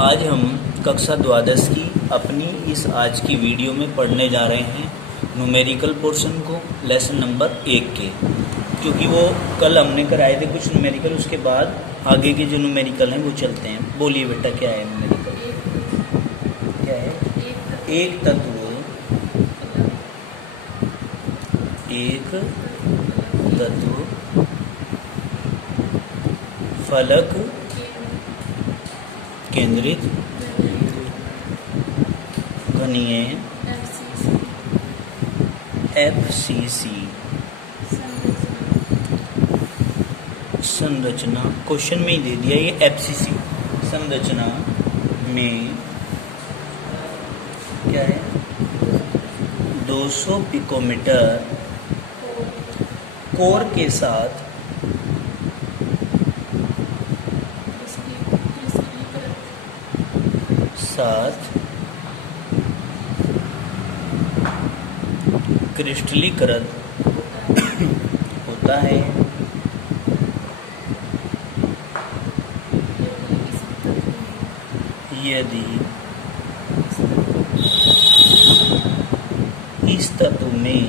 आज हम कक्षा द्वादश की अपनी इस आज की वीडियो में पढ़ने जा रहे हैं न्यूमेरिकल पोर्शन को, लेसन नंबर 1 के। क्योंकि वो कल हमने कराए थे कुछ न्यूमेरिकल, उसके बाद आगे के जो न्यूमेरिकल हैं वो चलते हैं। बोलिए बेटा, क्या है न्यूमेरिकल? क्या है? एक तत्व फलक केंद्रित घनीय FCC संरचना, क्वेश्चन में ही दे दिया ये FCC संरचना में क्या है, 200 पिकोमीटर कोर के साथ क्रिस्टलीकृत होता है। यदि इस तत्व में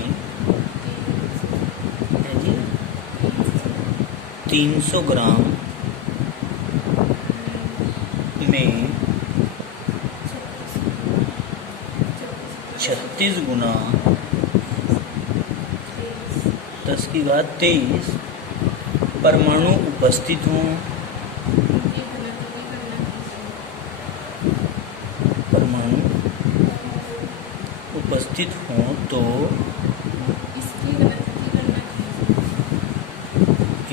300 ग्राम में 36 गुना 10⁻23 परमाणु उपस्थित हों, तो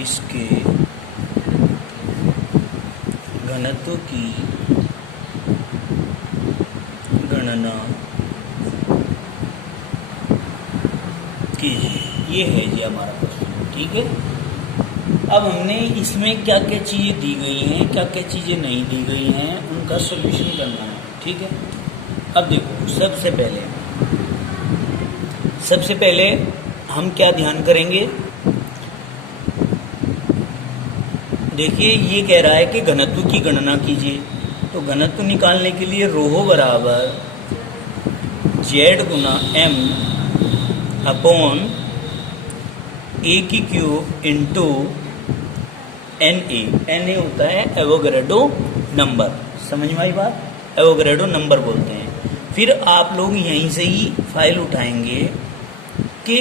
इसके घनत्व की गणना कीजिए। ये है जी हमारा क्वेश्चन, ठीक है। अब हमने इसमें क्या क्या चीज़ें दी गई हैं, क्या क्या चीज़ें नहीं दी गई हैं, उनका सॉल्यूशन करना है, ठीक है। अब देखो, सबसे पहले हम क्या ध्यान करेंगे। देखिए, ये कह रहा है कि घनत्व की गणना कीजिए। तो घनत्व निकालने के लिए ρ बराबर Z गुना m upon A³ into Na होता है एवोगैड्रो नंबर। समझ में आई बात? एवोगैड्रो नंबर बोलते हैं। फिर आप लोग यहीं से ही फाइल उठाएंगे कि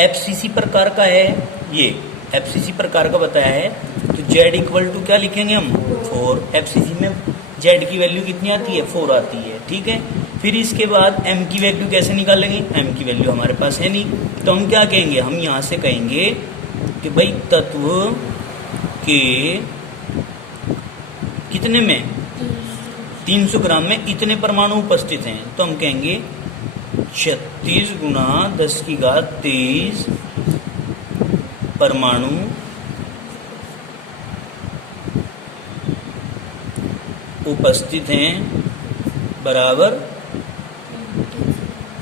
FCC प्रकार का है, ये FCC प्रकार का बताया है। तो Z इक्वल टू क्या लिखेंगे हम? 4। FCC में Z की वैल्यू कितनी आती है? 4 आती है, ठीक है। फिर इसके बाद M की वैल्यू कैसे निकालेंगे? M की वैल्यू हमारे पास है नहीं, तो हम क्या कहेंगे? हम यहाँ से कहेंगे कि भाई तत्व के कितने में 300 ग्राम में इतने परमाणु उपस्थित हैं, तो हम कहेंगे 36 गुना 10⁻23 परमाणु उपस्थित हैं बराबर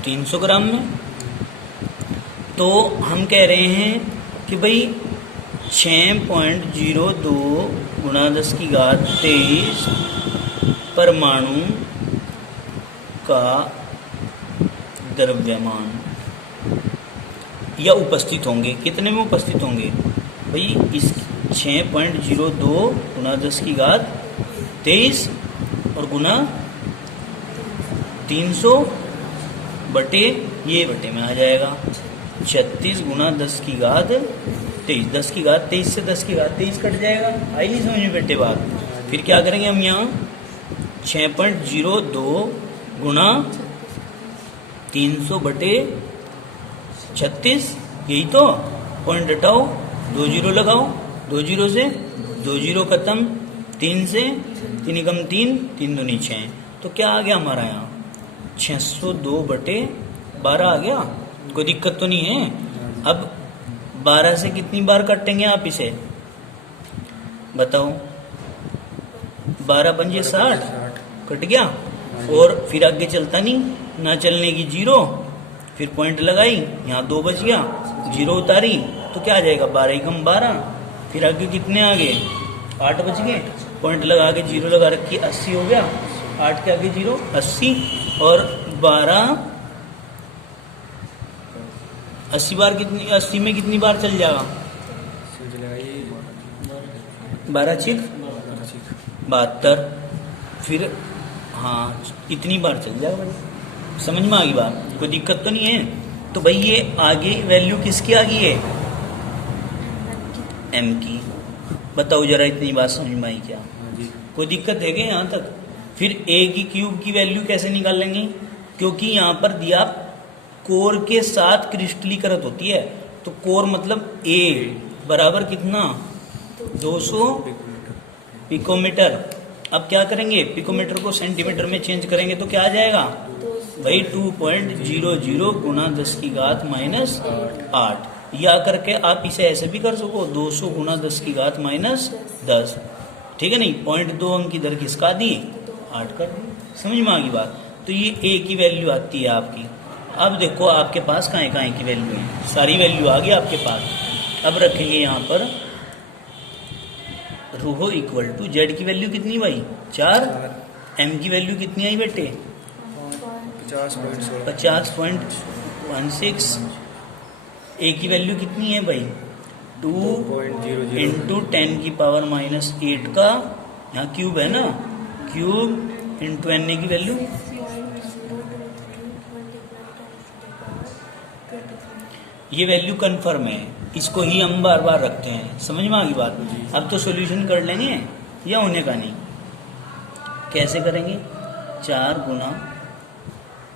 300 ग्राम में। तो हम कह रहे हैं कि भाई 6.02 गुना 10⁻23 परमाणु का द्रव्यमान या उपस्थित होंगे। कितने में उपस्थित होंगे भाई? इस 6.02 गुना 10⁻23 और गुना 300 बटे ये बटे में आ जाएगा 36 गुना 10⁻23। 10⁻23 से 10⁻23 कट जाएगा। आई नहीं समझ में बेटे बात? फिर क्या करेंगे हम यहाँ 6.02 गुना 300 बटे 36, यही तो। पॉइंट हटाओ, 2 जीरो लगाओ, 2 जीरो से 2 जीरो खत्म, 3 से 3 एकम 3, 3 दूनी 6। तो क्या आ गया हमारा यहाँ? 602 बटे 12 आ गया। कोई दिक्कत तो नहीं है। अब 12 से कितनी बार काटेंगे आप इसे बताओ? 12 पंजे 60 कट गया। और फिर आगे चलता नहीं, ना चलने की 0, फिर पॉइंट लगाई, यहाँ 2 बच गया, 0 उतारी, तो क्या आ जाएगा? 12 एकम 12। फिर आगे कितने आ गए? 8 बच गए। पॉइंट लगा के 0 लगा रखी, 80 हो गया, 8 के आगे 0, 80 और 12, 80 बार कितनी, 80 में कितनी बार चल जाएगा, 12 छिक 72, फिर हाँ इतनी बार चल जाएगा भाई। समझ में आ गई बात, कोई दिक्कत तो नहीं है। तो भाई ये आगे वैल्यू किसकी आ गई है, m की। बताओ जरा इतनी बात समझ में आई क्या, कोई दिक्कत है क्या यहाँ तक। फिर a की क्यूब की वैल्यू कैसे निकाल लेंगे, क्योंकि यहाँ पर दिया कोर के साथ क्रिस्टलीकृत होती है, तो कोर मतलब a बराबर कितना 200 पिकोमीटर। अब क्या करेंगे, पिकोमीटर को सेंटीमीटर में चेंज करेंगे तो क्या आ जाएगा भाई 2.00 गुना 10 की घात माइनस 8, या करके आप इसे ऐसे भी कर सको 200 गुना 10 की घात माइनस 10, ठीक है नहीं। 0.2 अंक की दर किसका दी, 8 कर दी। समझ में आ गई बात। तो ये a की वैल्यू आती है आपकी। अब देखो आपके पास कहाँ की वैल्यू है, सारी वैल्यू आ गई आपके पास। अब रखेंगे यहाँ पर रो इक्वल टू जेड की वैल्यू कितनी भाई 4, m की वैल्यू कितनी आई बेटे 50.16, a की वैल्यू कितनी है भाई 2 इंटू 10 की पावर माइनस 8 का, यहाँ क्यूब है ना, क्यूब इंटू एन ए की वैल्यू, ये वैल्यू कंफर्म है, इसको ही हम बार बार रखते हैं। समझ में आ गई बात। अब तो सॉल्यूशन कर लेंगे या होने का नहीं, कैसे करेंगे 4 गुना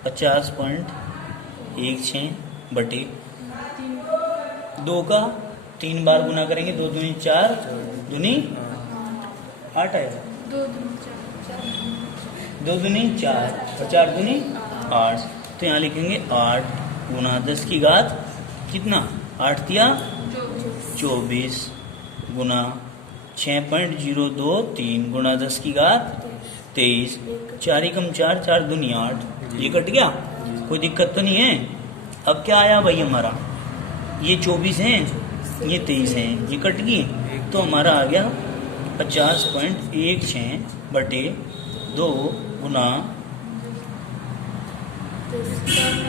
50.16 बटे 2 का 3 बार गुना करेंगे, 2 दूनी 4 दूनी 8 आएगा, 2 दूनी 4 और 4 दूनी 8। तो यहाँ लिखेंगे 8 गुना 10 की घात कितना 8 दिया 24 गुना 6.023 गुना 10 की घात 23, 4 एकम 4, 4 दूनी 8, ये कट गया, कोई दिक्कत तो नहीं है। अब क्या आया भाई हमारा, ये 24 है ये 23 है, ये कट गई, तो हमारा आ गया 50.16 बटे 2 गुना,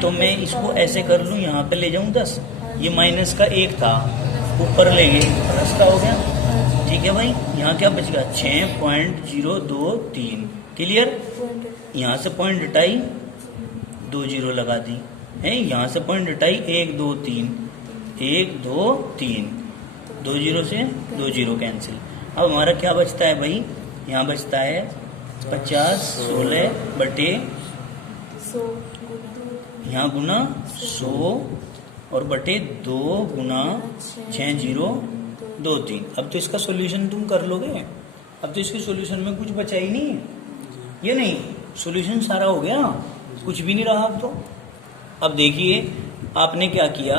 तो मैं इसको ऐसे कर लूँ, यहाँ पे ले जाऊँ 10, ये माइनस का 1 था, ऊपर ले गए प्लस का हो गया, ठीक है भाई। यहाँ क्या बच गया 6.023, क्लियर। यहाँ से पॉइंट हटाई 2 0 लगा दी है, यहाँ से पॉइंट हटाई 1 2 3 1 2 3, 2 0 से 2 0 कैंसिल। अब हमारा क्या बचता है भाई, यहाँ बचता है 50/16 बटे यहाँ गुना 100 और बटे 2 गुना 6023। अब तो इसका सॉल्यूशन तुम कर लोगे, अब तो इसके सॉल्यूशन में कुछ बचा ही नहीं, ये नहीं, सॉल्यूशन सारा हो गया, कुछ भी नहीं रहा अब तो। अब देखिए आपने क्या किया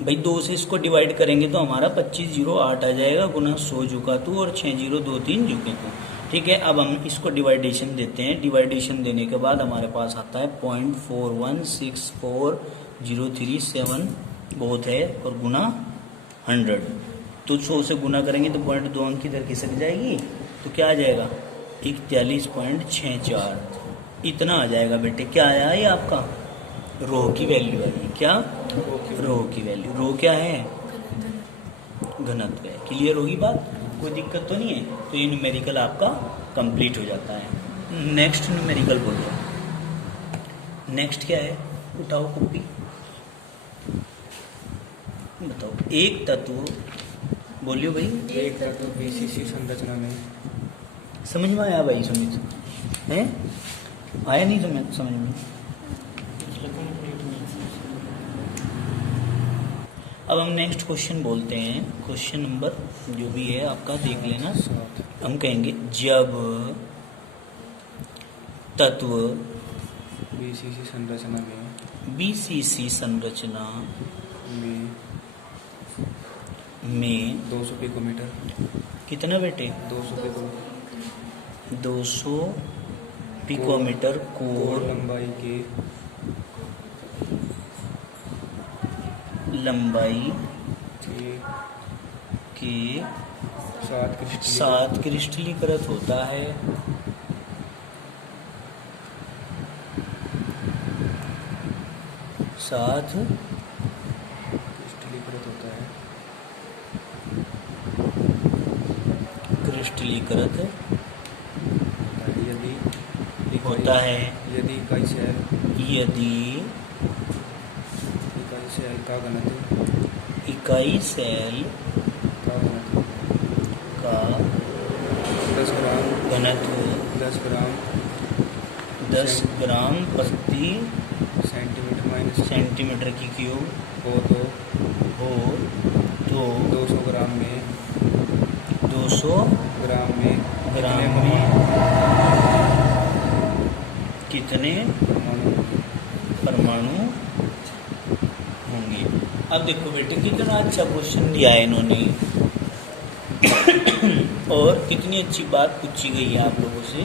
भाई, 2 से इसको डिवाइड करेंगे तो हमारा 2508 आ जाएगा, गुना 100 झुका तू और 6023 झुके तू, ठीक है। अब हम इसको डिवाइडेशन देते हैं, डिवाइडेशन देने के बाद हमारे पास आता है 0.4164037 बहुत है, और गुना 100, तो 100 से गुना करेंगे तो 0.2 अंक की दर खिसक जाएगी, तो क्या आ जाएगा 41.64, इतना आ जाएगा बेटे। क्या आया है आपका रो की वैल्यू है, क्या रो की वैल्यू, रो क्या है घनत्व है, क्लियर होगी बात, कोई दिक्कत तो नहीं है। तो ये न्यूमेरिकल आपका कंप्लीट हो जाता है। नेक्स्ट न्यूमेरिकल बोलो, नेक्स्ट क्या है, उठाओ कॉपी, बताओ। एक तत्व, बोलियो भाई, एक तत्व बीसीसी संरचना में, समझ में आया भाई, सुमित है, आया नहीं समझ में। अब हम नेक्स्ट क्वेश्चन बोलते हैं, क्वेश्चन नंबर जो भी है आपका देख लेना। हम कहेंगे जब तत्व बीसीसी संरचना में 200 पिकोमीटर, कितना बेटे 200 पिकोमीटर कोर लंबाई के 7 क्रिस्टलीकृत होता है। 7 क्रिस्टलीकृत होता है यदि इकाई सेल का घनत्व इकाई सेल का 10 ग्राम घनत्व 10 ग्राम प्रति सेंटीमीटर की क्यूब हो तो 200 ग्राम में 200 ग्राम में कितने परमाणु होंगे। अब देखो बेटे कितना अच्छा क्वेश्चन दिया है इन्होंने और कितनी अच्छी बात पूछी गई है आप लोगों से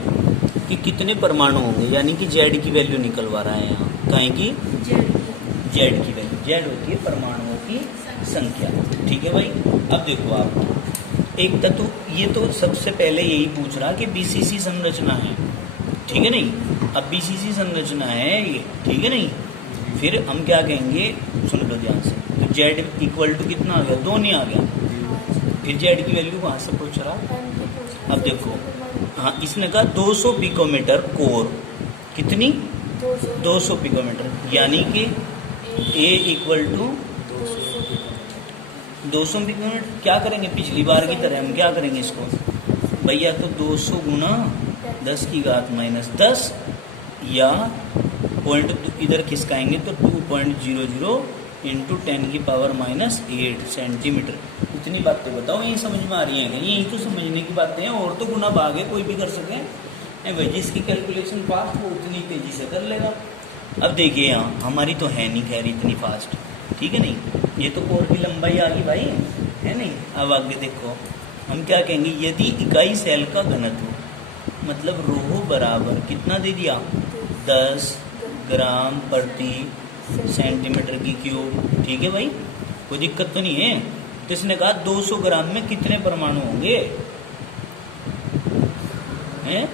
कि कितने परमाणु होंगे, यानी कि जेड की वैल्यू निकलवा रहा है यहाँ। कहें कि जेड की वैल्यू, जेड होती है परमाणुओं की संख्या। ठीक है भाई। अब देखो आप एक तत्व, ये तो सबसे पहले यही पूछ रहा कि बीसीसी संरचना है, ठीक है नहीं। अब बीसीसी संरचना है ये, ठीक है नहीं। फिर हम क्या कहेंगे, सुन लो ध्यान से। तो जेड इक्वल टू कितना आ गया, 2 नहीं आ गया। फिर जेड की वैल्यू कहाँ से पूछ रहा। अब देखो, हाँ इसने कहा 200 पिकोमीटर कोर, कितनी 200 पिकोमीटर, यानी कि ए इक्वल टू 200 पिकोमीटर। क्या करेंगे पिछली बार की तरह, हम क्या करेंगे इसको भैया, तो 200 गुना 10 की घात -10 या पॉइंट इधर खिसकाएंगे तो 2.00 इंटू 10 की पावर -8 सेंटीमीटर। इतनी बातें बताओ, यही समझ में आ रही हैं? यही तो समझने की बातें हैं, और तो गुना भाग है कोई भी कर सके भाई। जिसकी कैलकुलेशन फास्ट वो उतनी तेजी से कर लेगा। अब देखिए यहाँ हमारी तो है नहीं खैर इतनी फास्ट, ठीक है नहीं। ये तो और भी लंबाई आ गई भाई, है नहीं। अब आगे देखो हम क्या कहेंगे, यदि इकाई सेल का घनत्व मतलब रोह बराबर कितना दे दिया, 10 ग्राम प्रति सेंटीमीटर की क्यूब। ठीक है भाई, कोई दिक्कत तो नहीं है। तो इसने कहा 200 ग्राम में कितने परमाणु होंगे, हैं?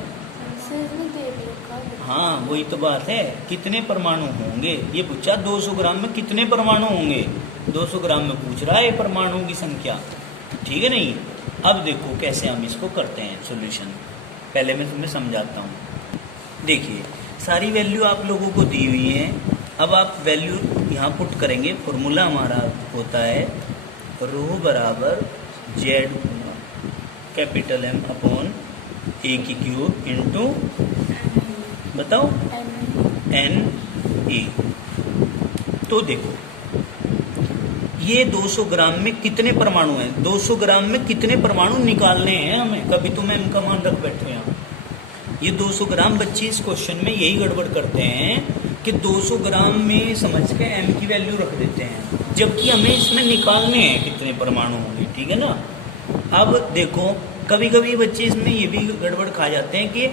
हाँ वही तो बात है, कितने परमाणु होंगे ये पूछा। 200 ग्राम में कितने परमाणु होंगे, 200 ग्राम में पूछ रहा है परमाणुओं की संख्या, ठीक है नहीं। अब देखो कैसे हम इसको करते हैं सॉल्यूशन, पहले मैं तुम्हें समझाता हूँ। देखिए सारी वैल्यू आप लोगों को दी हुई है। अब आप वैल्यू यहाँ पुट करेंगे। फॉर्मूला हमारा होता है रो बराबर जेड कैपिटल M अपॉन ए की क्यूब इंटू बताओ एन ए। तो देखो ये 200 ग्राम में कितने परमाणु हैं, 200 ग्राम में कितने परमाणु निकालने हैं हमें। कभी तो मैं M का मान रख बैठे हैं। ये 200 ग्राम बच्चे इस क्वेश्चन में यही गड़बड़ करते हैं कि 200 ग्राम में समझ के M की वैल्यू रख देते हैं, जबकि हमें इसमें निकालने हैं कितने परमाणु होंगे, ठीक है ना। अब देखो कभी कभी बच्चे इसमें ये भी गड़बड़ खा जाते हैं कि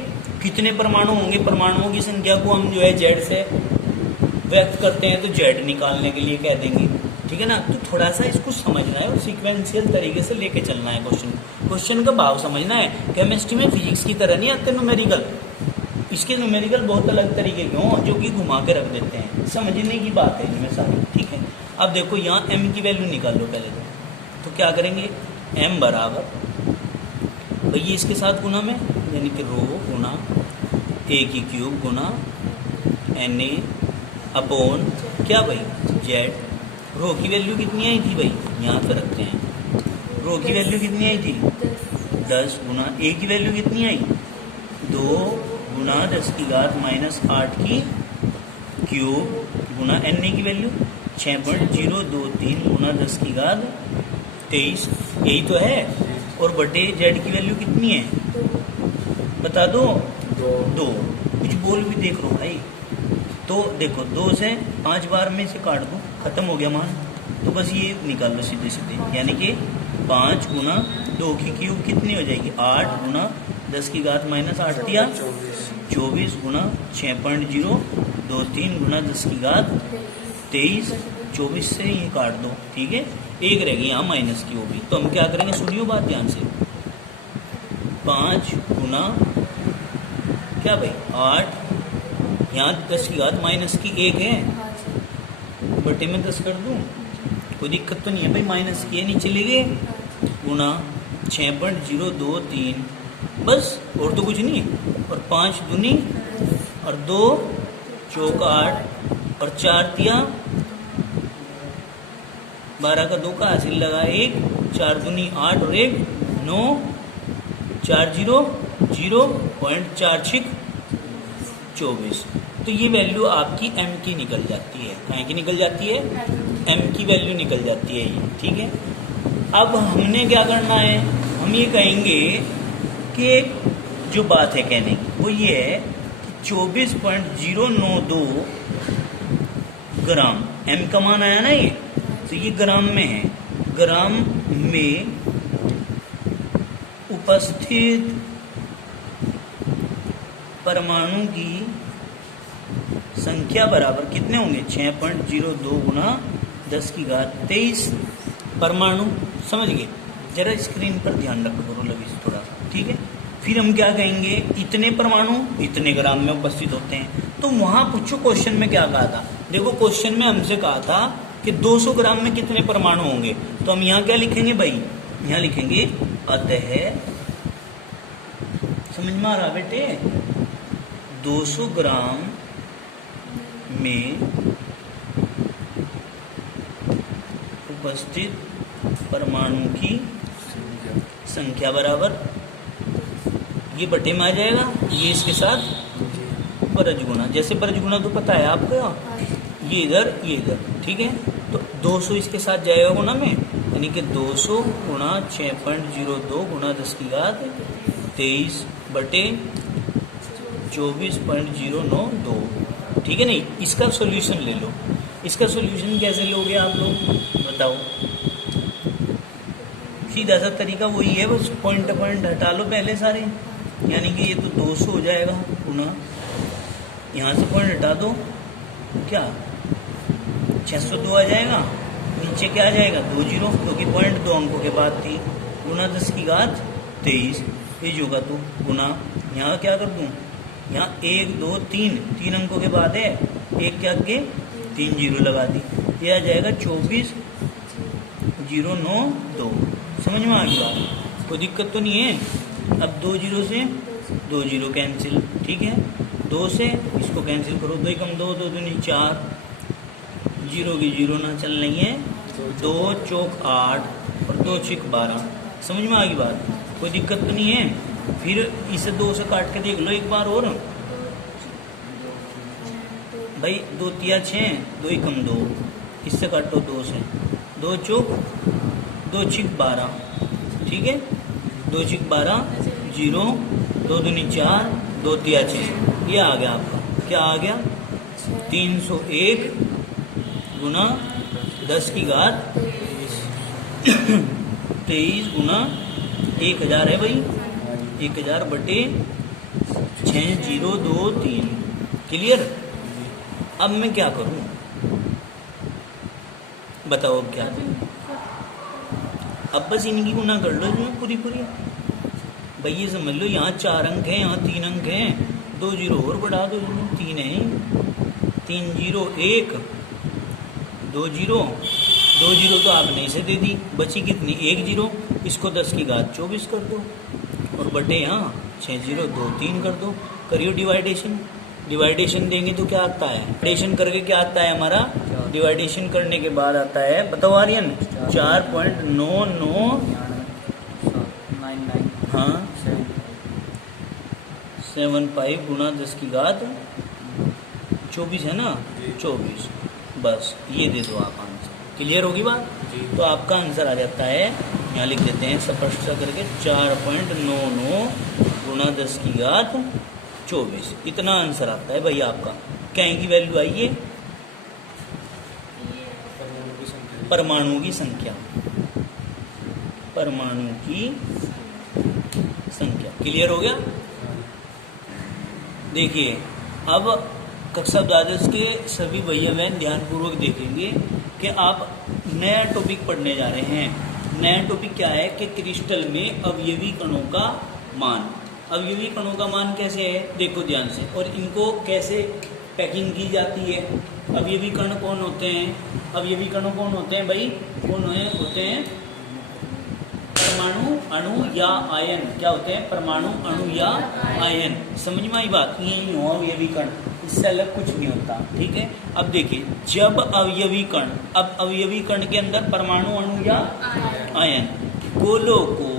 कितने परमाणु होंगे, परमाणुओं की संख्या को हम जो है जेड से व्यक्त करते हैं, तो जेड निकालने के लिए कह देंगे, ठीक है ना। तो थोड़ा सा इसको समझना है और सीक्वेंशियल तरीके से लेके चलना है। क्वेश्चन का भाव समझना है। केमिस्ट्री में फिजिक्स की तरह नहीं आते न्यूमेरिकल, इसके न्यूमेरिकल बहुत अलग तरीके के हों जो कि घुमा के रख देते हैं। समझने की बात है इनमें सारी, ठीक है। अब देखो यहाँ M की वैल्यू निकाल लो पहले तो क्या करेंगे, M बराबर भैया इसके साथ गुना में, यानी कि रो गुना ए की क्यूब गुना Na अपॉन क्या भाई जेड। रो की वैल्यू कितनी आई थी भाई, यहाँ पे रखते हैं। रो की वैल्यू कितनी आई थी 10 गुना ए की वैल्यू कितनी आई 2 गुना 10 की घात -8 की क्यूब गुना Na की वैल्यू 6.023 गुना 10 की घात 23, यही तो है। और बटे जेड की वैल्यू कितनी है बता दो, 2। कुछ बोल भी देख लो भाई। तो देखो 2 से 5 बार में से काट दो, खत्म हो गया मान। तो बस ये निकाल लो सीधे सीधे, यानी कि 5 गुना 2 की क्यूब कितनी हो जाएगी 8 गुना 10 की घात -8 दिया 24 गुना 6.023 गुना 10 की घात 23। 24 से ये काट दो, ठीक है। एक रहेगी यहाँ माइनस की, वो भी। तो हम क्या करेंगे, सुनियो बात ध्यान से। 5 गुना क्या भाई 8, यहाँ 10 की घात माइनस की 1 है, हाँ जी। बटे में 10 कर दूँ, कोई दिक्कत तो नहीं है भाई, माइनस की नीचे ले गए, गुना 6.023, बस और तो कुछ नहीं। और 5 दूनी और 2 चौक 8 और 4 तिया 12 का 2 का हासिल लगा 1, 4 दूनी 8 और 1 9, 4 0 0.46 24। तो ये वैल्यू आपकी m की निकल जाती है, कहाँ की निकल जाती है, m की वैल्यू निकल जाती है ये, ठीक है। अब हमने क्या करना है, हम ये कहेंगे कि जो बात है कहने की वो ये है कि 24.092 ग्राम m का मान आया ना ये, तो ये ग्राम में है, ग्राम में उपस्थित परमाणु की संख्या बराबर कितने होंगे, 6.02 गुना 10 की घात 23 परमाणु। समझ गए, जरा स्क्रीन पर ध्यान रखो करो लगी थोड़ा, ठीक है। फिर हम क्या कहेंगे, इतने परमाणु इतने ग्राम में उपस्थित होते हैं। तो वहां पूछो क्वेश्चन में क्या कहा था, देखो क्वेश्चन में हमसे कहा था कि 200 ग्राम में कितने परमाणु होंगे, तो हम यहाँ क्या लिखेंगे भाई, यहाँ लिखेंगे अतः, समझ में आ रहा बेटे, 200 ग्राम में उपस्थित परमाणु की संख्या बराबर, ये बटे में आ जाएगा, ये इसके साथ परज गुणा, जैसे परज गुणा तो पता है आपको, ये इधर ये इधर, ठीक है। तो 200 इसके साथ जाएगा गुणा में, यानी कि 200 गुणा 6.02 गुणा 10 की घात 23 बटे 24.092, ठीक है। नहीं, इसका सॉल्यूशन ले लो, इसका सॉल्यूशन कैसे लोगे आप लोग बताओ, सीधा सा तरीका वही है, बस पॉइंट पॉइंट हटा लो पहले सारे, यानी कि ये तो 200 हो जाएगा गुना, यहाँ से पॉइंट हटा दो, क्या 602 आ जाएगा, नीचे क्या आ जाएगा 2 जीरो, क्योंकि पॉइंट 2 अंकों के बाद थी, गुना 10 की घात 23, ये जो होगा तो गुना, यहाँ क्या कर दूँ, यहाँ 1 2 3 अंकों के बाद है, एक के आगे 3 जीरो लगा दी, ये आ जाएगा 24.092। समझ में आ गई बात, कोई दिक्कत तो नहीं है। अब 2 जीरो से 2 जीरो कैंसिल, ठीक है, 2 से इसको कैंसिल करो, 2 कम 2 2 दूनी 4, जीरो की जीरो ना चल रही है, 2 चौक 8 और 2 छिक 12। समझ में आ गई बात, कोई दिक्कत तो नहीं है। फिर इसे 2 से काट के देख लो एक बार और भाई, 2 तिया 6, 2 कम 2, इससे काटो 2 से, 2 चौक 2 छिक 12, ठीक है, 2 छिक 12 जीरो, 2 दूनी 4, 2 तिया 6, ये आ गया आपका, क्या आ गया 301 गुना 10 की घात 23 गुना 1000 है भाई, 1000 बटे 6023। क्लियर। अब मैं क्या करूं बताओ, अब क्या करूं, अब बस इनकी गुना कर लो इसमें पूरी भाई, ये समझ लो यहाँ 4 अंक हैं, यहाँ 3 अंक हैं, 2 जीरो और बढ़ा दो, इसमें 3 है, 3 जीरो 1 2 जीरो, 2 जीरो तो आपने इसे दे दी, बची कितनी 1 जीरो, इसको 10 की घात 24 कर दो और बटे यहाँ 6 जीरो 2 3 कर दो, करियो डिवाइडेशन, डिवाइडेशन देंगे तो क्या आता है, डिवाइडेशन करके क्या आता है हमारा, डिवाइडेशन करने के बाद आता है, बताओ आर्यन 4.99, हाँ 75 गुना 10 की घात 24 है ना, 24, बस ये दे दो आप आंसर। क्लियर होगी बात, तो आपका आंसर आ जाता है, यहाँ लिख देते हैं स्पष्ट करके 4.99 गुना 10 की घात 24, इतना आंसर आता है भाई आपका। क्या की वैल्यू आई है, परमाणु की संख्या, परमाणु की संख्या। क्लियर हो गया। देखिए अब कक्षा द्वादश के सभी भैया बहन ध्यानपूर्वक देखेंगे कि आप नया टॉपिक पढ़ने जा रहे हैं। नया टॉपिक क्या है कि क्रिस्टल में अवयवी कणों का मान। अवयवी कणों का मान कैसे है, देखो ध्यान से, और इनको कैसे पैकिंग की जाती है। अवयवी कण कौन होते हैं, अवयवी कण कौन होते हैं भाई, कौन होते हैं, परमाणु, अणु या आयन। क्या होते हैं, परमाणु, अणु या आयन। समझ में आई बात, यही हो अवयवी कण, इससे अलग कुछ नहीं होता, ठीक है। अब देखिए, जब अवयवी कण, अब अवयवी कण के अंदर परमाणु, अणु या आयन गोलों को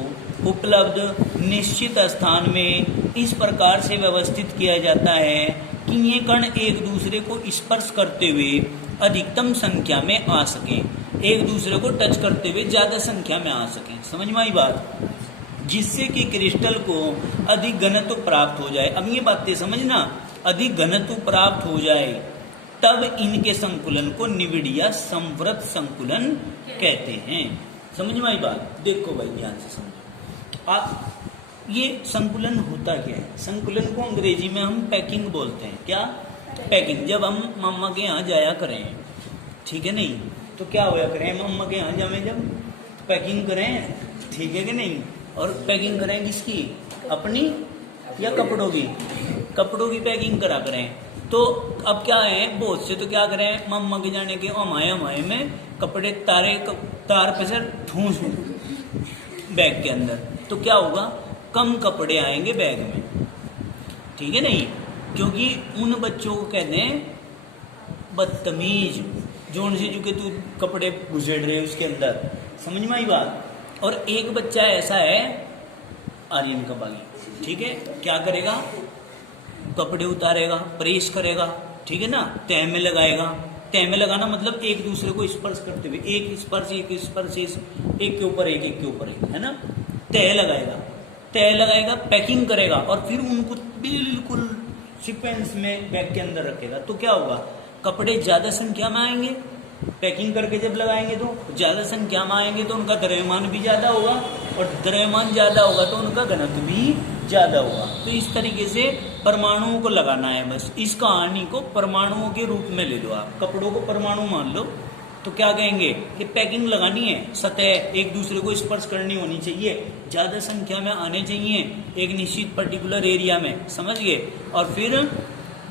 उपलब्ध निश्चित स्थान में इस प्रकार से व्यवस्थित किया जाता है कि ये कण एक दूसरे को स्पर्श करते हुए अधिकतम संख्या में आ सकें, एक दूसरे को टच करते हुए ज्यादा संख्या में आ सकें। समझ में आई बात, जिससे कि क्रिस्टल को अधिक घनत्व प्राप्त हो जाए। अब ये बातें समझना, अधिक घनत्व प्राप्त हो जाए तब इनके संकुलन को निविड़ या संवृत संकुलन कहते हैं। समझ में आई बात, देखो भाई ध्यान से समझो आप, ये संकुलन होता क्या है, संकुलन को अंग्रेजी में हम पैकिंग बोलते हैं। क्या, पैकिंग। जब हम मम्मा के यहाँ जाया करें, ठीक है नहीं, तो क्या होया करें, मम्मा के यहाँ जावे जब पैकिंग करें, ठीक है कि नहीं, और पैकिंग करें किसकी, अपनी या कपड़ों की, कपड़ों की पैकिंग करा करें। तो अब क्या है, बहुत से तो क्या करें, मम्मा के जाने के हमारे में कपड़े तार पे से ठूंस बैग के अंदर, तो क्या होगा, कम कपड़े आएंगे बैग में, ठीक है नहीं, क्योंकि उन बच्चों को कहते हैं बदतमीज, जोन से जो कि तू कपड़े घुसेड़ रहे उसके अंदर। समझ में आई बात। और एक बच्चा ऐसा है आर्यन का बागी, ठीक है, क्या करेगा, कपड़े उतारेगा, प्रेस करेगा, ठीक है ना, तह में लगाएगा। तह में लगाना मतलब एक दूसरे को स्पर्श करते हुए, एक स्पर्श एक स्पर्श, एक के ऊपर एक, एक के ऊपर एक, है ना, तह लगाएगा, तह लगाएगा, पैकिंग करेगा और फिर उनको बिल्कुल सीक्वेंस में बैग के अंदर रखेगा। तो क्या होगा, कपड़े ज्यादा संख्या में आएंगे, पैकिंग करके जब लगाएंगे तो ज्यादा संख्या में आएंगे, तो उनका द्रव्यमान भी ज्यादा होगा, और द्रव्यमान ज्यादा होगा तो उनका घनत्व भी ज्यादा होगा। तो इस तरीके से परमाणुओं को लगाना है, बस इस कहानी को परमाणुओं के रूप में ले लो आप, कपड़ों को परमाणु मान लो, तो क्या कहेंगे कि पैकिंग लगानी है, सतह एक दूसरे को स्पर्श करनी होनी चाहिए, ज्यादा संख्या में आने चाहिए एक निश्चित पर्टिकुलर एरिया में, समझ गए। और फिर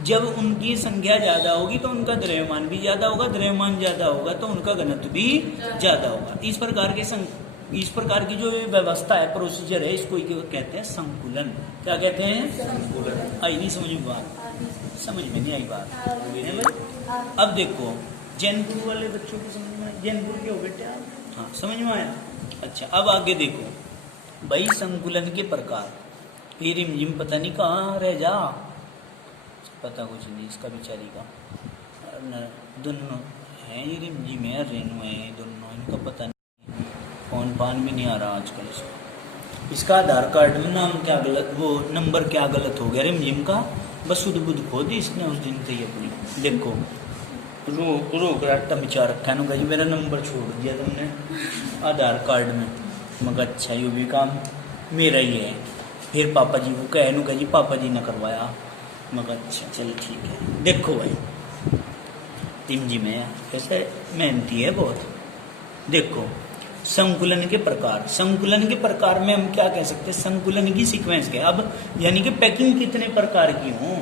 जब उनकी संख्या ज्यादा होगी तो उनका द्रव्यमान भी ज्यादा होगा, द्रव्यमान ज्यादा होगा तो उनका घनत्व भी ज्यादा होगा। इस प्रकार की जो व्यवस्था है, प्रोसीजर है, इसको कहते हैं संकुलन। क्या कहते हैं, संकुलन। आई नहीं समझ में बात, समझ में नहीं आई बात। अब देखो जैनपुर वाले बच्चों को समझ में, जैनपुर के हो बेटे आप, हाँ समझ में आया। अच्छा अब आगे देखो भाई, संकुलन के प्रकार। ये रिमझिम पता नहीं कहाँ रह जा, पता कुछ नहीं इसका बेचारी का, दोनों है ये रिमझिम है, रेनू है, दोनों इनका पता नहीं, फोन फान भी नहीं आ रहा आजकल इसका आधार कार्ड में नाम क्या गलत, वो नंबर क्या गलत हो गया रिमझिम का, बस सुध बुध खो दी इसने उस दिन से ही अपनी। देखो रोक रास्ता बिचा रखा है, कहीं मेरा नंबर छोड़ दिया तुमने आधार कार्ड में, मगर अच्छा ये भी काम मेरा ही है। फिर पापा जी को कह जी पापा जी ने करवाया, मगर अच्छा चल ठीक है। देखो भाई टीम जी में कैसे मेहनती है बहुत। देखो संकुलन के प्रकार, संकुलन के प्रकार में हम क्या कह सकते हैं, संकुलन की सीक्वेंस क्या। अब यानी कि पैकिंग कितने प्रकार की हो,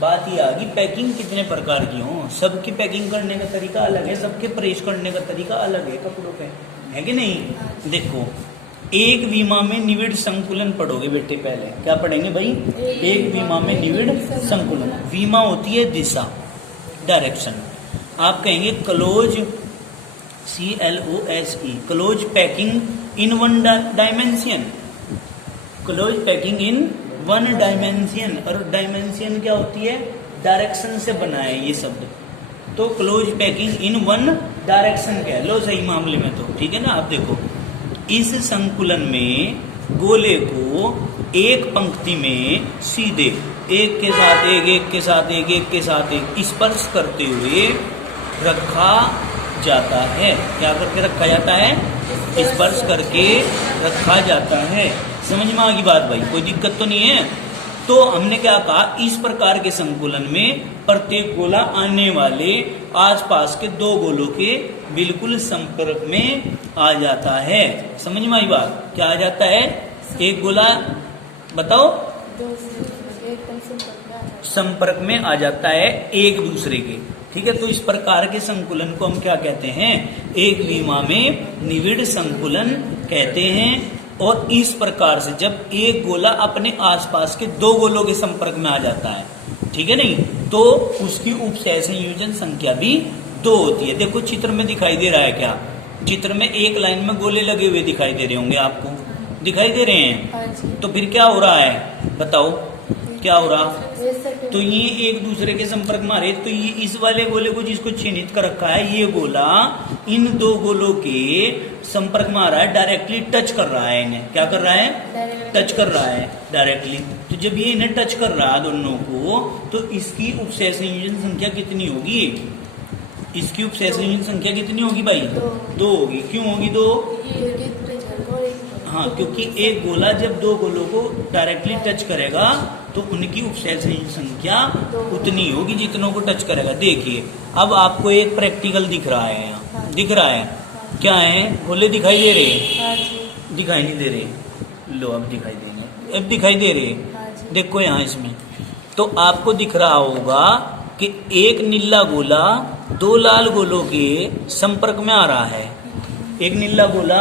बात ये आ गई पैकिंग कितने प्रकार की हो, सबकी पैकिंग करने का तरीका अलग है, सबके प्रेस करने का तरीका अलग है कपड़ों पे, है कि नहीं। देखो एक विमा में निविड़ संकुलन पढ़ोगे बेटे, पहले क्या पढ़ेंगे भाई, एक विमा में निविड़ संकुलन। विमा होती है दिशा, डायरेक्शन। आप कहेंगे close, CLOSE, close packing in one dimension, close packing in one dimension. और डायमेंशन क्या होती है, डायरेक्शन से बना है ये शब्द, तो close packing in one direction कह लो सही मामले में तो, ठीक है ना। आप देखो इस संकुलन में गोले को एक पंक्ति में सीधे एक के साथ एक, एक के साथ एक, एक के साथ एक स्पर्श करते हुए रखा जाता है। क्या करके रखा जाता है, स्पर्श करके रखा जाता है। समझ में आ गई बात भाई, कोई दिक्कत तो नहीं है। तो हमने क्या कहा, इस प्रकार के संकुलन में प्रत्येक गोला आने वाले आसपास के दो गोलों के बिल्कुल संपर्क में आ जाता है। समझ में आई बात, क्या आ जाता है, एक गोला बताओ। दो से एकदम संपर्क में आ जाता संपर्क में आ जाता है एक दूसरे के। ठीक है, तो इस प्रकार के संकुलन को हम क्या कहते हैं? एक विमा में निविड़ संकुलन कहते हैं। और इस प्रकार से जब एक गोला अपने आसपास के दो गोलों के संपर्क में आ जाता है, ठीक है नहीं, तो उसकी उपसह संयोजन संख्या भी 2 होती है। देखो चित्र में दिखाई दे रहा है क्या? चित्र में एक लाइन में गोले लगे हुए दिखाई दे रहे होंगे आपको, दिखाई दे रहे हैं। हाँ जी। तो फिर क्या हो रहा है बताओ, क्या हो रहा? ऐसा क्यों? तो ये एक दूसरे के संपर्क में आ रहे, तो ये इस वाले गोले को जिसको चिन्हित कर रखा है, ये गोला इन दो गोलों के संपर्क में आ रहा है, डायरेक्टली टच कर रहा है इन्हें। क्या कर रहा है? टच कर रहा है डायरेक्टली। तो जब ये इन्हें टच कर रहा है दोनों को, तो इसकी उपसह संयोजन संख्या कितनी होगी? इसकी उपसह संयोजन संख्या कितनी होगी भाई? 2 होगी। क्यों होगी 2? क्योंकि त्रिज्या को एक हाँ, क्योंकि एक गोला जब दो गोलों को डायरेक्टली टच करेगा तो उनकी उपसह संयोजन संख्या उतनी होगी जितनों को टच करेगा। देखिए, अब आपको एक प्रैक्टिकल दिख रहा है यहाँ, दिख रहा है क्या है? गोले दिखाई दे रहे हैं? हाँ जी। दिखाई नहीं दे रहे? लो अब दिखाई देंगे, अब दिखाई दे रहे। हाँ जी। देखो यहाँ इसमें तो आपको दिख रहा होगा कि एक नीला गोला दो लाल गोलों के संपर्क में आ रहा है। एक नीला गोला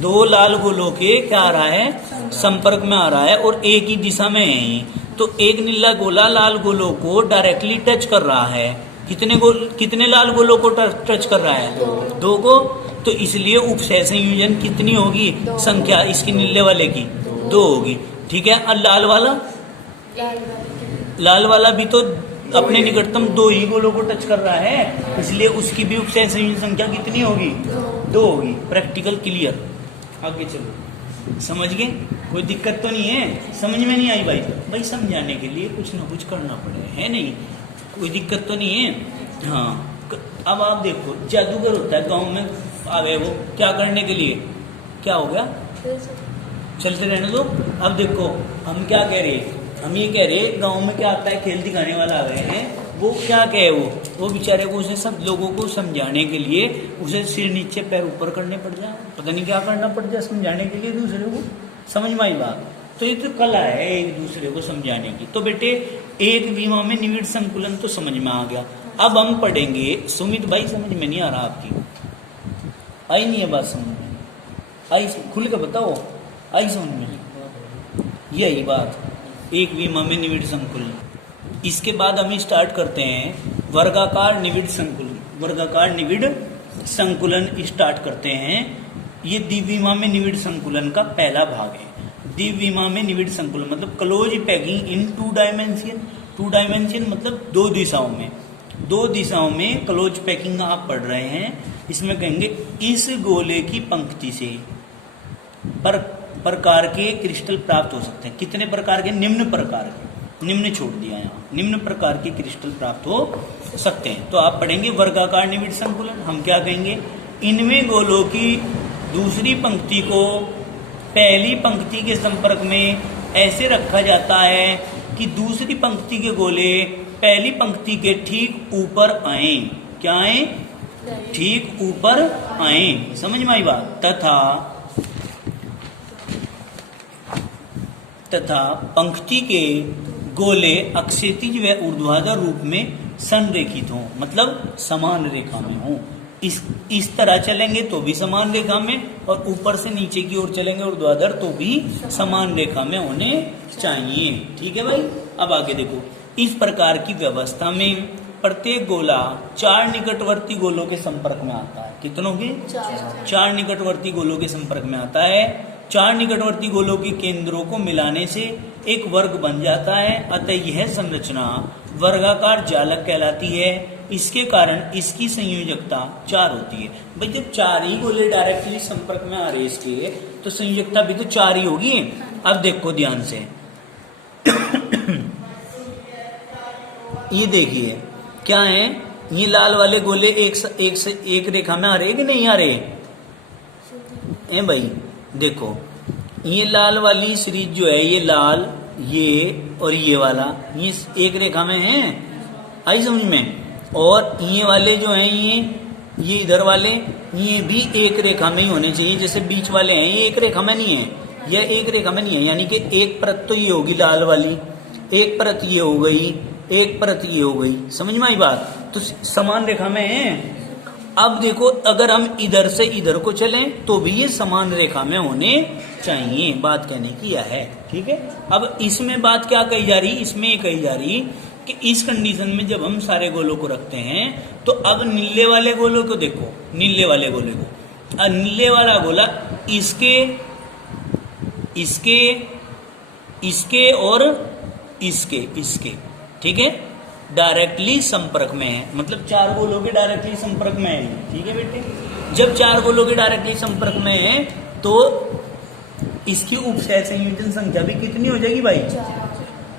दो लाल गोलों के क्या आ रहा है? संपर्क में आ रहा है, और एक ही दिशा में है ये। तो एक नीला गोला लाल गोलों को डायरेक्टली टच कर रहा है। कितने लाल गोलों को टच कर रहा है? 2 को। तो इसलिए उपसह संयोजन कितनी होगी संख्या इसकी नीले वाले की? 2 होगी। ठीक है, और लाल वाला? लाल वाला भी तो अपने निकटतम 2 ही गोलों को टच कर रहा है, इसलिए उसकी भी उपसह संयोजन संख्या कितनी होगी? 2 होगी। Practical clear. आगे चलो, समझ गए? कोई दिक्कत तो नहीं है? समझ में नहीं आई भाई? भाई समझाने के लिए कुछ ना कुछ करना पड़े, है नहीं? कोई दिक्कत तो नहीं है? हाँ। अब आप देखो, जादूगर होता है गांव में आवे, वो क्या करने के लिए? क्या हो गया? चलते रहने दो। अब देखो हम क्या कह रहे हैं, हम ये कह रहे हैं गांव में क्या आता है, खेल दिखाने वाला आ गए हैं, वो क्या कहे, वो बेचारे को उसे सब लोगों को समझाने के लिए उसे सिर नीचे पैर ऊपर करने पड़ जाए, पता नहीं क्या करना पड़ जाए समझाने के लिए दूसरे को। समझ में आई बात? तो ये तो कला है एक दूसरे को समझाने की। तो बेटे एक विमा में निविड़ संकुलन तो समझ में आ गया। अब हम पढ़ेंगे, सुमित भाई समझ में नहीं आ रहा आपकी? आई नहीं है बात समझ में? आई खुल के बताओ, आई समझ में? यही बात, एक विमा में निविड़ संकुलन। इसके बाद हम स्टार्ट करते हैं वर्गाकार निविड़ संकुलन। वर्गाकार निविड़ संकुलन स्टार्ट करते हैं। ये द्विविमा में निविड़ संकुलन का पहला भाग है। द्विविमा में निविड़ संकुलन मतलब close packing in 2 dimension. 2 dimension मतलब 2 दिशाओं में। 2 दिशाओं में क्लोज पैकिंग आप पढ़ रहे हैं। इसमें कहेंगे इस गोले की पंक्ति से प्रकार के क्रिस्टल प्राप्त हो सकते हैं। कितने प्रकार के? निम्न प्रकार के। निम्न छोड़ दिया यहाँ, निम्न प्रकार के क्रिस्टल प्राप्त हो सकते हैं। तो आप पढ़ेंगे वर्गाकार निविड़ संकुलन। हम क्या कहेंगे? इनमें गोलों की दूसरी पंक्ति को पहली पंक्ति के संपर्क में ऐसे रखा जाता है कि दूसरी पंक्ति के गोले पहली पंक्ति के ठीक ऊपर आए। क्या आए? ठीक ऊपर आए। समझ में आई बात? तथा पंक्ति के गोले अक्षैतिज व ऊर्ध्वाधर रूप में संरेखित हों, मतलब समान रेखा में हों। इस तरह चलेंगे तो भी समान रेखा में, और ऊपर से नीचे की ओर चलेंगे ऊर्ध्वाधर तो भी समान रेखा में होने चाहिए। ठीक है भाई? अब आगे देखो, इस प्रकार की व्यवस्था में प्रत्येक गोला 4 निकटवर्ती गोलों के संपर्क में आता है। कितनों के? 4 निकटवर्ती गोलों के संपर्क में आता है। 4 निकटवर्ती गोलों के केंद्रों को मिलाने से एक वर्ग बन जाता है। अतः यह संरचना वर्गाकार जालक कहलाती है। इसके कारण इसकी संयोजकता 4 होती है। भाई जब 4 ही गोले डायरेक्टली संपर्क में आ रहे इसके, तो संयोजकता भी तो 4 ही होगी। अब देखो ध्यान से ये देखिए क्या है, ये लाल वाले गोले एक रेखा में आ रहे कि नहीं आ रहे? ए भाई देखो, ये लाल वाली सीरीज जो है, ये लाल, ये और ये वाला, ये एक रेखा में है। आई समझ में? और ये वाले जो हैं, ये इधर वाले, ये भी एक रेखा में ही होने चाहिए। जैसे बीच वाले हैं, ये एक रेखा में नहीं है, यह एक रेखा में नहीं है, यानी कि एक परत तो ये होगी लाल वाली, एक परत ये हो गई, एक परत ये हो गई, समझ में आई बात? तो समान रेखा में है। अब देखो अगर हम इधर से इधर को चलें तो भी ये समान रेखा में होने चाहिए, बात कहने की यह है, ठीक है। अब इसमें बात क्या कही जा रही, इसमें ये कही जा रही कि इस कंडीशन में जब हम सारे गोलों को रखते हैं तो अब नीले वाले गोलों को देखो, नीले वाले गोले को, नीले वाला गोला इसके इसके इसके और इसके, ठीक है, डायरेक्टली संपर्क में है, मतलब चार गोलों के डायरेक्टली संपर्क में है, ठीक है बेटे। जब चार गोलों के डायरेक्टली संपर्क में है तो इसकी उपसह संयोजन संख्या भी कितनी हो जाएगी भाई?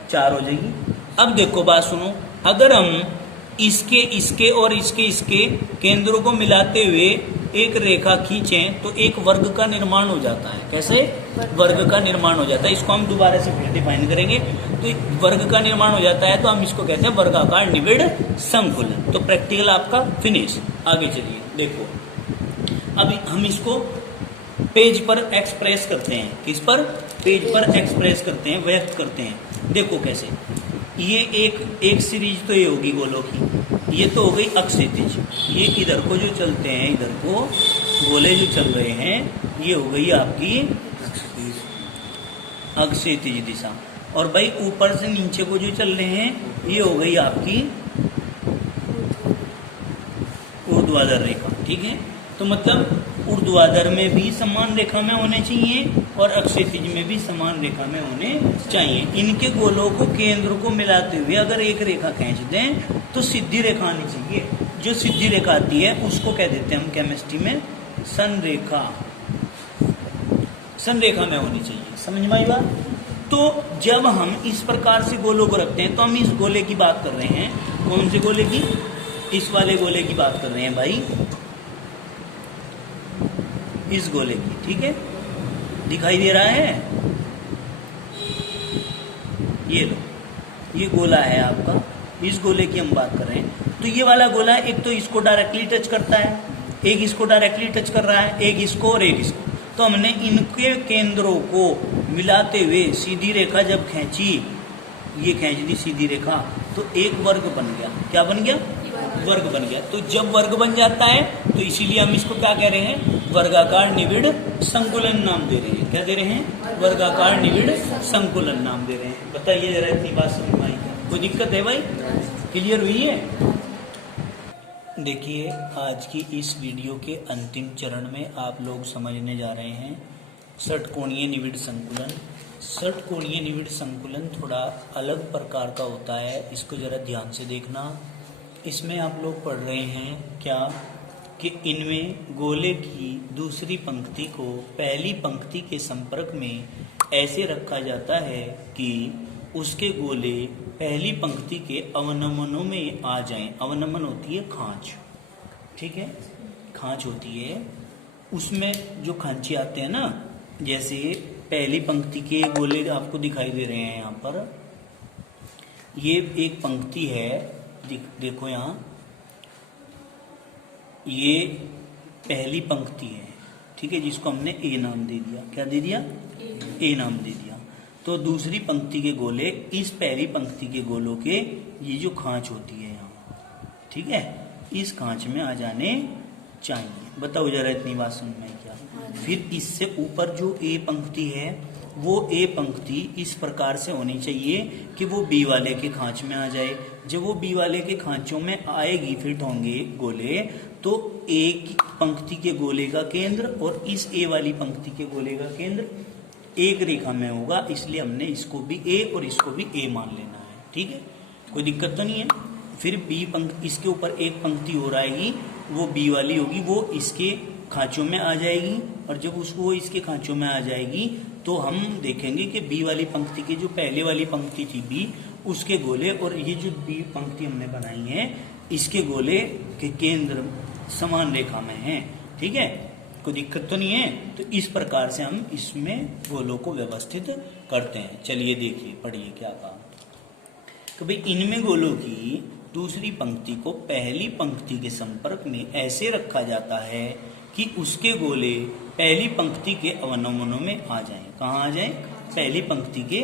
4 हो जाएगी। अब देखो बात सुनो, अगर हम इसके और इसके केंद्रों को मिलाते हुए एक रेखा खींचें तो एक वर्ग का निर्माण हो जाता है। कैसे? वर्ग का निर्माण हो जाता है। इसको हम दोबारा से फिर डिफाइन करेंगे। तो वर्ग का निर्माण हो जाता है तो हम इसको कहते हैं वर्गाकार निविड़ संकुलन। तो प्रैक्टिकल आपका फिनिश। आगे चलिए देखो, अभी हम इसको पेज पर एक्सप्रेस करते हैं। किस पर? पेज पर एक्सप्रेस करते हैं, व्यक्त करते हैं। देखो कैसे, ये एक सीरीज तो ये होगी गोलों की, ये तो हो गई अक्षैतिज। ये इधर को जो चलते हैं, इधर को गोले जो चल रहे हैं, ये हो गई आपकी अक्षैतिज दिशा। और भाई ऊपर से नीचे को जो चल रहे हैं, ये हो गई आपकी ऊर्ध्वाधर रेखा, ठीक है। तो मतलब ऊर्ध्वाधर में भी समान रेखा में होने चाहिए और अक्षैतिज में भी समान रेखा में होने चाहिए। इनके गोलों को केंद्र को मिलाते हुए अगर एक रेखा खींच दें तो सीधी रेखा आनी चाहिए। जो सीधी रेखा आती है उसको कह देते हैं हम केमिस्ट्री में संरेखा। संरेखा में होनी चाहिए। समझ में आई बात? तो जब हम इस प्रकार से गोलों को रखते हैं तो हम इस गोले की बात कर रहे हैं। कौन से गोले की? इस वाले गोले की बात कर रहे हैं भाई, इस गोले की, ठीक है। दिखाई दे रहा है? ये लो, ये गोला है आपका, इस गोले की हम बात कर रहे हैं। तो ये वाला गोला एक तो इसको डायरेक्टली टच करता है, एक इसको डायरेक्टली टच कर रहा है, एक इसको और एक इसको। तो हमने इनके केंद्रों को मिलाते हुए सीधी रेखा जब खींची, ये खींच दी सीधी रेखा, तो एक वर्ग बन गया। क्या बन गया? वर्ग बन गया। तो जब वर्ग बन जाता है तो इसीलिए हम इसको क्या कह रहे हैं? वर्गाकार निविड़ संकुलन नाम दे रहे हैं। क्या दे रहे हैं? वर्गाकार निविड़ संकुलन नाम दे रहे हैं। बताइए जरा, इतनी बात समझ में आई क्या? कोई दिक्कत है भाई? क्लियर हुई है? देखिए, आज की इस वीडियो के अंतिम चरण में आप लोग समझने जा रहे हैं षटकोणीय निविड़ संकुलन। षटकोणीय निविड़ संकुलन थोड़ा अलग प्रकार का होता है, इसको जरा ध्यान से देखना। इसमें आप लोग पढ़ रहे हैं क्या कि इनमें गोले की दूसरी पंक्ति को पहली पंक्ति के संपर्क में ऐसे रखा जाता है कि उसके गोले पहली पंक्ति के अवनमनों में आ जाएं। अवनमन होती है खांच, ठीक है, खांच होती है। उसमें जो खांचे आते हैं ना, जैसे पहली पंक्ति के गोले आपको दिखाई दे रहे हैं यहाँ पर। ये एक पंक्ति है, देखो यहाँ, ये पहली पंक्ति है, ठीक है, जिसको हमने ए नाम दे दिया। क्या दे दिया? ए नाम दे दिया। तो दूसरी पंक्ति के गोले इस पहली पंक्ति के गोलों के ये जो खांच होती है यहाँ, ठीक है, इस खांच में आ जाने चाहिए। बताओ जरा, इतनी बात समझ में क्या? फिर इससे ऊपर जो ए पंक्ति है, वो ए पंक्ति इस प्रकार से होनी चाहिए कि वो बी वाले के खांच में आ जाए। जब वो बी वाले के खांचों में आएगी, फिट होंगे गोले, तो ए की पंक्ति के गोले का केंद्र और इस ए वाली पंक्ति के गोले का केंद्र एक रेखा में होगा। इसलिए हमने इसको भी ए और इसको भी ए मान लेना है, ठीक है, कोई दिक्कत तो नहीं है। फिर बी पंक्ति, इसके ऊपर एक पंक्ति हो आएगी, वो बी वाली होगी, वो इसके खांचों में आ जाएगी। और जब उसको इसके खांचों में आ जाएगी तो हम देखेंगे कि बी वाली पंक्ति की जो पहले वाली पंक्ति थी बी, उसके गोले और ये जो बी पंक्ति हमने बनाई है, इसके गोले के केंद्र समान रेखा में हैं, ठीक है, कोई दिक्कत तो नहीं है। तो इस प्रकार से हम इसमें गोलों को व्यवस्थित करते हैं। चलिए देखिए, पढ़िए क्या कहा कि भाई इनमें गोलों की दूसरी पंक्ति को पहली पंक्ति के संपर्क में ऐसे रखा जाता है कि उसके गोले पहली पंक्ति के अवनमनों में आ जाएं। कहाँ आ जाएं? पहली पंक्ति के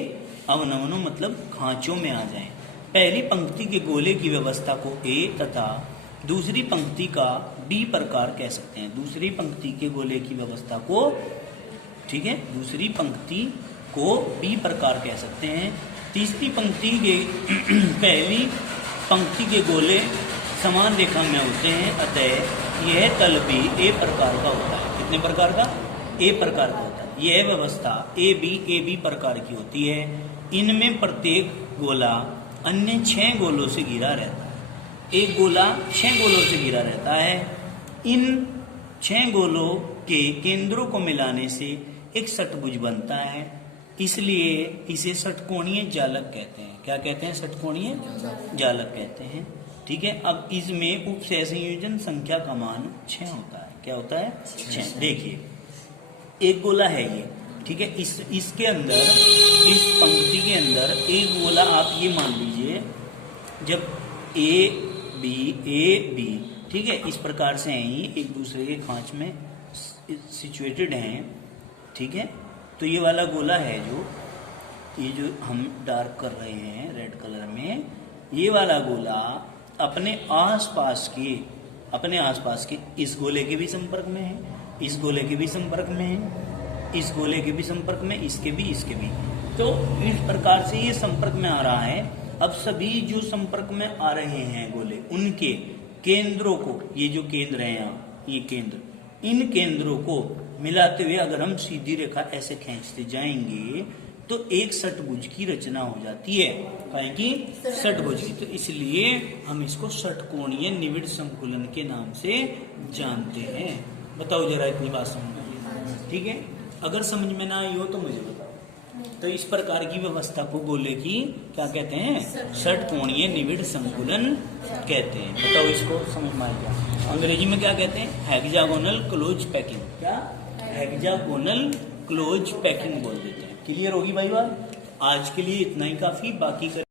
अवनमनों मतलब खांचों में आ जाएं। पहली पंक्ति के गोले की व्यवस्था को ए तथा दूसरी पंक्ति का बी प्रकार कह सकते हैं। दूसरी पंक्ति के गोले की व्यवस्था को, ठीक है, दूसरी पंक्ति को बी प्रकार कह सकते हैं। तीसरी पंक्ति के पहली पंक्ति के गोले समान रेखा में होते हैं, अतः यह तल भी ए प्रकार का होता है। कितने प्रकार का? ए प्रकार का होता है। यह व्यवस्था ए बी प्रकार की होती है। इनमें प्रत्येक गोला अन्य 6 गोलों से घिरा रहता है। एक गोला 6 गोलों से घिरा रहता है। इन 6 गोलों के केंद्रों को मिलाने से एक षटभुज बनता है, इसलिए इसे षटकोणीय जालक कहते हैं। क्या कहते हैं? षटकोणीय जालक कहते हैं। ठीक है, अब इसमें उपसय संयोजन संख्या का मान 6 होता है। क्या होता है? 6। देखिए, एक गोला है ये, ठीक है, इसके अंदर, इस पंक्ति के अंदर एक गोला आप ये मान लीजिए, जब ए बी, ठीक है, इस प्रकार से हैं, ये एक दूसरे के खांच में सिचुएटेड हैं, ठीक है। तो ये वाला गोला है ये जो हम डार्क कर रहे हैं रेड कलर में, ये वाला गोला अपने आसपास के इस गोले के भी संपर्क में है, इस गोले के भी संपर्क में है, इस गोले के भी संपर्क में, इसके भी। तो इस प्रकार से ये संपर्क में आ रहा है। अब सभी जो संपर्क में आ रहे हैं गोले, उनके केंद्रों को, ये जो केंद्र है यहाँ, ये केंद्र, इन केंद्रों को मिलाते हुए अगर हम सीधी रेखा ऐसे खींचते जाएंगे तो एक षटभुज की रचना हो जाती है। कहें कि षटभुज की। तो इसलिए हम इसको षटकोणीय निविड़ संकुलन के नाम से जानते हैं। बताओ जरा इतनी बात समझ में, ठीक है। अगर समझ में ना आई हो तो मुझे बताओ। तो इस प्रकार की व्यवस्था को गोले की क्या कहते हैं? षटकोणीय निविड़ संकुलन कहते हैं। बताओ इसको समझ में आ गया? अंग्रेजी में क्या कहते हैं? Hexagonal close packing. क्या? हेक्सागोनल क्लोज पैकिंग बोल देते हैं। क्लियर होगी भाई बात? आज के लिए इतना ही काफी, बाकी